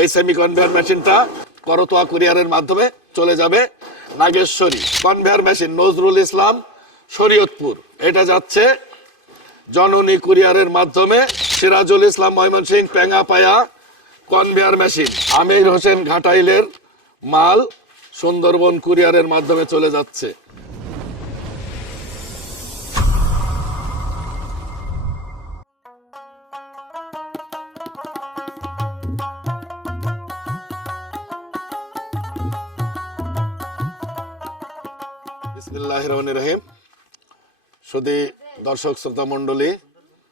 এই semi conveyor মেশিনটা করতোয়া কুরিয়ারের মাধ্যমে চলে যাবে নাগেশ্বরী। Conveyor machine Nazrul Islam, Shariatpur. এটা যাচ্ছে জননী কুরিয়ারের মাধ্যমে সিরাজুল ইসলাম, ময়মনসিংহ, পেঙ্গাপায়া। কনভেয়ার মেশিন আমির হোসেন, ঘাটাইলের মাল সুন্দরবন কুরিয়ারের মাধ্যমে চলে যাচ্ছে। বিসমিল্লাহির রহমানির রহিম। সুধী দর্শক শ্রোতা মণ্ডলী,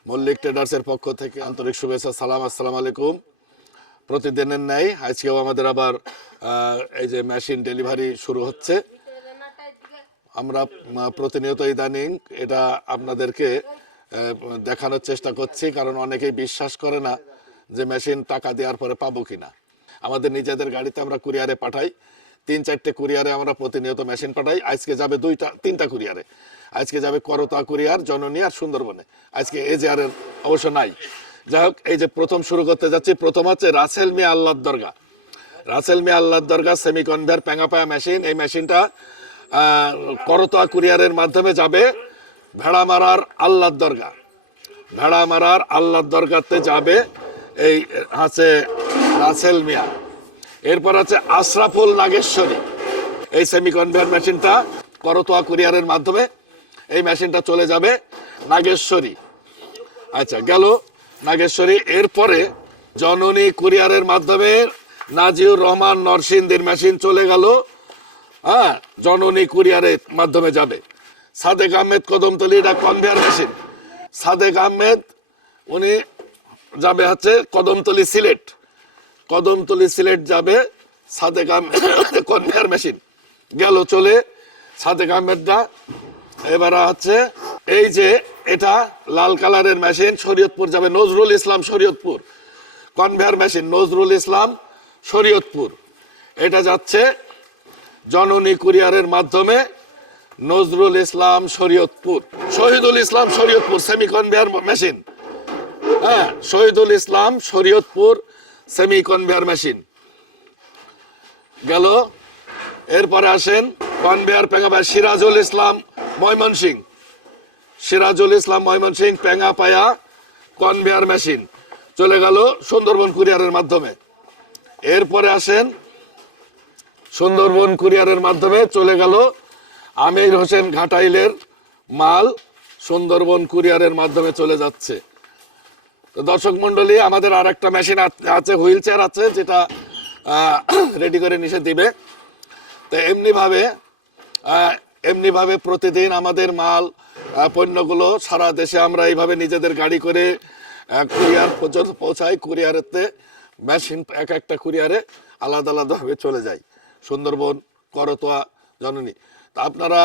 মল্লিক ট্রেডার্সের পক্ষ থেকে আন্তরিক শুভেচ্ছা, সালাম, আসসালামু আলাইকুম। প্রতিদিনের ন্যায় আজকেও আমাদের আবার এই যে মেশিন ডেলিভারি শুরু হচ্ছে। আমরা প্রতিনিয়ত ইদানিং এটা আপনাদেরকে দেখানোর চেষ্টা করছি, কারণ অনেকেই বিশ্বাস করে না যে মেশিন টাকা দেওয়ার পরে পাবো কিনা। আমাদের নিজেদের গাড়িতে আমরা কুরিয়ারে পাঠাই, 3-4টে কুরিয়ারে আমরা প্রতিনিয়ত মেশিন পাঠাই। আজকে যাবে 2-3টা কুরিয়ারে। আজকে যাবে করতোয়া কুরিয়ার, জননী আর সুন্দরবনে। আজকে এজেআর এর অবশ্য নাই। যাই হোক, এই যে প্রথম শুরু করতে যাচ্ছি, প্রথম হচ্ছে রাসেল মিয়া আল্লাহর দরগা। রাসেল মিয়া আল্লাহর দরগা সেমি কনভেয়ার পেঙ্গাপায়া মেশিন। এই মেশিনটা করতোয়া কুরিয়ারের মাধ্যমে যাবে ভেড়ামারার আল্লাহর দরগা। ভেড়ামারার আল্লাহর দরগাতে যাবে এই আছে রাসেল মিয়া। এরপর আছে আশরাফুল নাগেশ্বরী। এই সেমি কনভেয়ার মেশিনটা করতোয়া কুরিয়ারের মাধ্যমে এই মেশিনটা চলে যাবে নাগেশ্বরী। আচ্ছা, গেল নাগেশ্বরী। এরপরে জননী কুরিয়ারের মাধ্যমে নাজিউর রহমান নরসিংদীর মেশিন চলে গেল, হ্যাঁ, জননী কুরিয়ারের মাধ্যমে যাবে। সাদেক আহমেদ কদমতলী, এটা কনভেয়ার মেশিন। সাদেক আহমেদ উনি যাবে হচ্ছে কদমতলী সিলেট। কদমতলী সিলেট যাবে সাদেক আহমেদ কনভেয়ার মেশিন। গেল চলে সাদেক আহমেদটা। এবার হচ্ছে এই যে এটা লাল কালারের মেশিন, শরীয়তপুর যাবে নজরুল ইসলাম, শরীয়তপুর। Conveyor machine Nazrul Islam, Shariatpur. এটা যাচ্ছে জননী কুরিয়ারের মাধ্যমে Nazrul Islam, Shariatpur. Shahidul Islam, Shariatpur semi conveyor machine. হ্যাঁ, Shahidul Islam, Shariatpur semi conveyor machine গেল। এরপরে আসেন conveyor পেঙ্গাপায়া Sirajul Islam, Mymensingh. Sirajul Islam, Mymensingh, পেঙ্গাপায়া conveyor machine চলে গেল সুন্দরবন কুরিয়ারের মাধ্যমে। এরপরে আসেন সুন্দরবন কুরিয়ারের মাধ্যমে চলে গেল আমির হোসেন, ঘাটাইলের মাল সুন্দরবন কুরিয়ারের মাধ্যমে চলে যাচ্ছে। তো দর্শক মন্ডলী, আমাদের আর একটা মেশিন আছে, হুইল চেয়ার আছে, যেটা রেডি করে নিচে দিবে। তো এমনিভাবে প্রতিদিন আমাদের মাল পণ্যগুলো সারা দেশে আমরা এইভাবে নিজেদের গাড়ি করে কুরিয়ার পর্যন্ত পৌঁছাই। কুরিয়ারেতে মেশিন এক একটা কুরিয়ারে আলাদা আলাদাভাবে চলে যায় সুন্দরবন, করতোয়া, জননী। তা আপনারা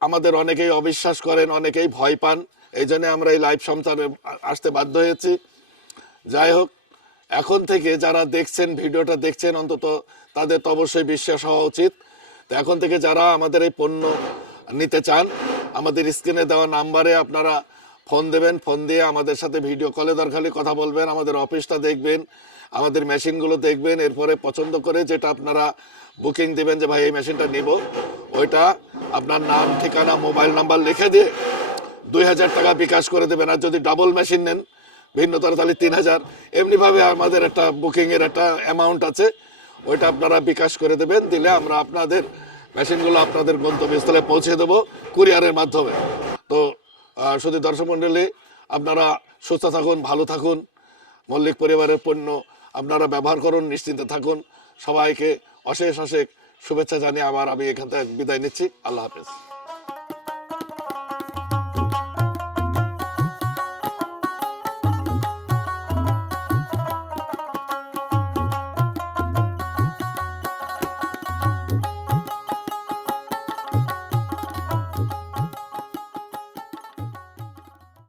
আমাদের অনেকেই অবিশ্বাস করেন, অনেকেই ভয় পান, এই জন্য আমরা এই লাইভ সম্প্রচারে আসতে বাধ্য হয়েছি। যাই হোক, এখন থেকে যারা দেখছেন, ভিডিওটা দেখছেন, অন্তত তাদের তো অবশ্যই বিশ্বাস হওয়া উচিত। তো এখন থেকে যারা আমাদের এই পণ্য নিতে চান, আমাদের স্ক্রিনে দেওয়া নাম্বারে আপনারা ফোন দেবেন। ফোন দিয়ে আমাদের সাথে ভিডিও কলে দরকারি কথা বলবেন, আমাদের অফিসটা দেখবেন, আমাদের মেশিনগুলো দেখবেন। এরপরে পছন্দ করে যেটা আপনারা বুকিং দেবেন যে ভাই এই মেশিনটা নিব, ওইটা আপনার নাম, ঠিকানা, মোবাইল নাম্বার লিখে দিয়ে 2000 টাকা বিকাশ করে দেবেন। আর যদি ডাবল মেশিন নেন ভিন্নতর, তাহলে 3000। এমনিভাবে আমাদের একটা বুকিংয়ের একটা অ্যামাউন্ট আছে, ওইটা আপনারা বিকাশ করে দেবেন। দিলে আমরা আপনাদের মেশিনগুলো আপনাদের গন্তব্যস্থলে পৌঁছে দেবো কুরিয়ারের মাধ্যমে। তো শুধু দর্শক মণ্ডলী, আপনারা সুস্থ থাকুন, ভালো থাকুন, মল্লিক পরিবারের পণ্য আপনারা ব্যবহার করুন, নিশ্চিন্তে থাকুন। সবাইকে অশেষ অশেষ শুভেচ্ছা জানিয়ে আমি এখান থেকে বিদায় নিচ্ছি। আল্লাহ হাফেজ।